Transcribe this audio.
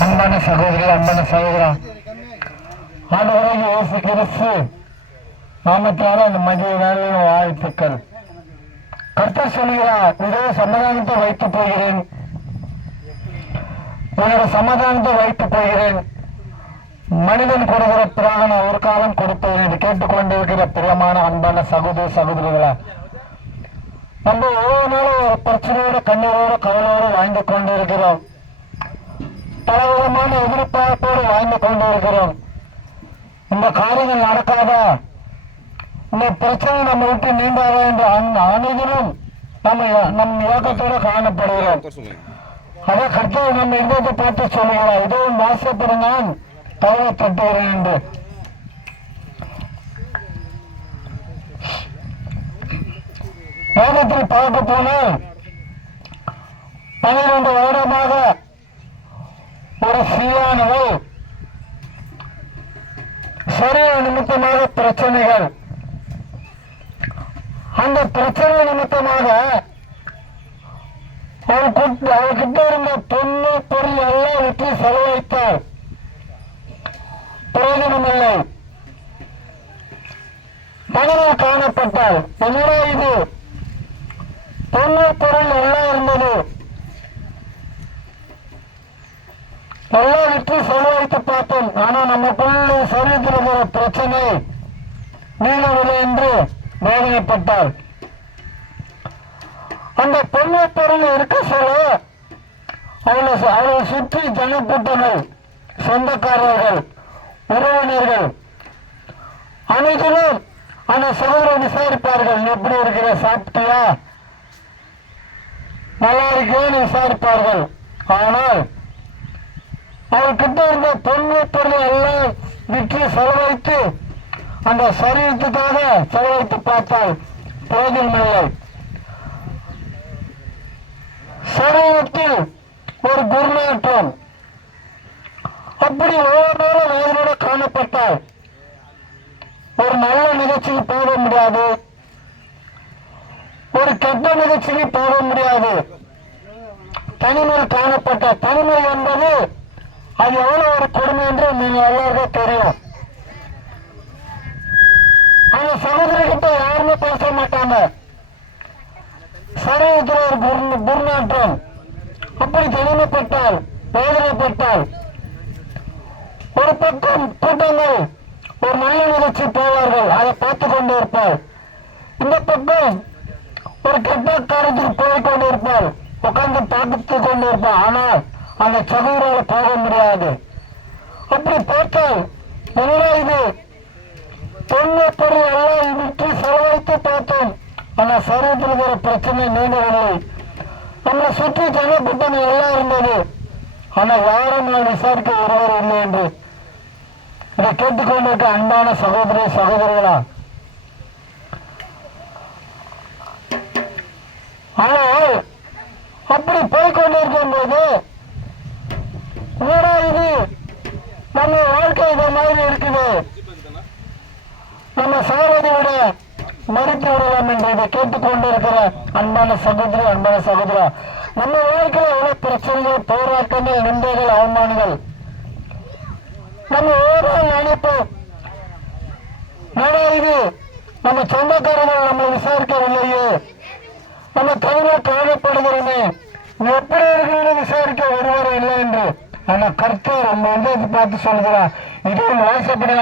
அன்பான சகோதரி அன்பான சகோதரா. ஆண்டவராக இயேசு கிறிஸ்து நாமத்தால அந்த மதிய வேலையில் வாழ்த்துக்கள். கர்த்தர் சொல்கிறார் இதே சமாதானத்தை வைத்து போகிறேன். உங்களோட சமாதானத்தை வைத்து போகிறேன். மனிதன் கொடுக்கிற பிராண ஒரு காலம் கொடுப்பேன் என்று கேட்டுக்கொண்டிருக்கிற பிரியமான அன்பான சகோதர சகோதரிகளா நம்ம ஒவ்வொரு நாளும் ஒரு பிரச்சனையோட கண்ணீரோட கவலையோட வாழ்ந்து கொண்டிருக்கிறோம். பலவிதமான எதிர்பார்ப்போடு வாழ்ந்து கொண்டிருக்கிறோம். இந்த காரியங்கள் நடக்காதா இந்த பிரச்சனை நம்ம விட்டு நீண்டாதா என்று அனைவரும் நம்ம நம் இயக்கத்தோடு காணப்படுகிறோம் அதே கர்த்தர் நம்ம இதயத்தை பார்த்து சொல்லுகிறார் இதோ வாசப்படும் நான் கவலைப்பட்டுகிறேன் என்று. வேகத்தில் பார்க்க போனால் பன்னிரண்டு வருடமாக ஒரு ஸ்ரீயானவள் சரீர நிமித்தமாக பிரச்சனைகள். அந்த பிரச்சனை நிமித்தமாக அவர்கிட்ட இருந்த பொண்ணு பொருள் எல்லாம் விட்டு செலவழித்தார் பிரயோஜனமில்லை மகனில் காணப்பட்டால் என்னடா இது? பொண்ணு பொருள் எல்லாம் இருந்தது. எல்லாவற்றையும் செலவழித்து பார்த்தோம். ஆனா நமக்குள்ள சரீரத்தில் ஒரு பிரச்சனை. நீளவில்லை என்று வேதனைப்பட்டார். அந்த பொண்ணு பொருள் இருக்க சொல்ல அவளை சு- அவளை சுற்றி ஜனக்கூட்டங்கள் சொந்தக்காரர்கள் உறவினர்கள் அனைத்திலும் அந்த சகோதரர் விசாரிப்பார்கள். எப்படி இருக்கிற? சாப்பிட்டியா? நல்லா இருக்கியான்னு விசாரிப்பார்கள். ஆனால் அவர்கிட்ட இருந்த பொண்ணு பொருள் எல்லாம் விற்று செலவழித்து அந்த சரீரத்துக்காக செலவழித்து பார்த்தால் பிரயோஜனமில்லை சரீரத்தில் ஒரு குருநாற்றம் அப்படி ஒவ்வொரு வேதனோட காணப்பட்டால் ஒரு நல்ல நிகழ்ச்சிக்கு போக முடியாது. ஒரு கெட்ட நிகழ்ச்சிக்கு போக முடியாது. தனிமையில் காணப்பட்ட தனிமை என்பது அது எவ்வளவு ஒரு கொடுமை என்று நீங்க எல்லாருக்கும் தெரியும். அந்த சகோதரிகிட்ட யாருமே பேச மாட்டாங்க. சரீரத்தில் ஒரு துர்- துர்நாற்றம் அப்படி தனிமைப்பட்டால் வேதனைப்பட்டால் ஒரு பக்கம் கூட்டங்கள் ஒரு நல்ல நிகழ்ச்சி போவார்கள் அதை பார்த்து கொண்டு இருப்பார். இந்த பக்கம் ஒரு கெட்ட காரியத்துக்கு போய் கொண்டு இருப்பார். உட்கார்ந்து பார்த்து கொண்டு இருப்பார். ஆனால் அந்த சகோதரால் போக முடியாது. அப்படி பார்த்தால் என்ன இது? பொண்ணு பொருள் எல்லாம் இன்று செலவழித்து பார்த்தோம். ஆனா சரீரத்தில் ஒரு பிரச்சனை நீங்கவில்லை நம்மளை சுற்றி ஜனக்கூட்டம் எல்லாம் இருந்தது. ஆனா யாரும் நான் விசாரிக்க ஒருவர் இல்லை என்று. இதை கேட்டுக்கொண்டிருக்க அன்பான சகோதரி சகோதரிகளா? ஆனால் அப்படி போய்கொண்டிருக்கும் போது என்னடா இது நம்ம வாழ்க்கை இதை மாதிரி இருக்குது. நம்ம சாவதை விட மறுத்து விடலாம் என்று இதை கேட்டுக்கொண்டிருக்கிற அன்பான சகோதரி அன்பான சகோதரா நம்ம வாழ்க்கையில் எவ்வளவு பிரச்சனைகள் போராட்டங்கள் நிந்தைகள் அவமானங்கள் நம்ம ஒவ்வொரு நினைப்போம். இது நம்ம சொந்தக்காரர்கள் நம்மளை விசாரிக்கவில்லையே. நம்ம தனியாக காணப்படுகிறோமே. நீ எப்படி இருக்கிறது விசாரிக்க ஒருவர் இல்லை என்று ஆனா கர்த்தர் நம்ம வந்து பார்த்து சொல்கிறார் இதுவும் வாசப்படி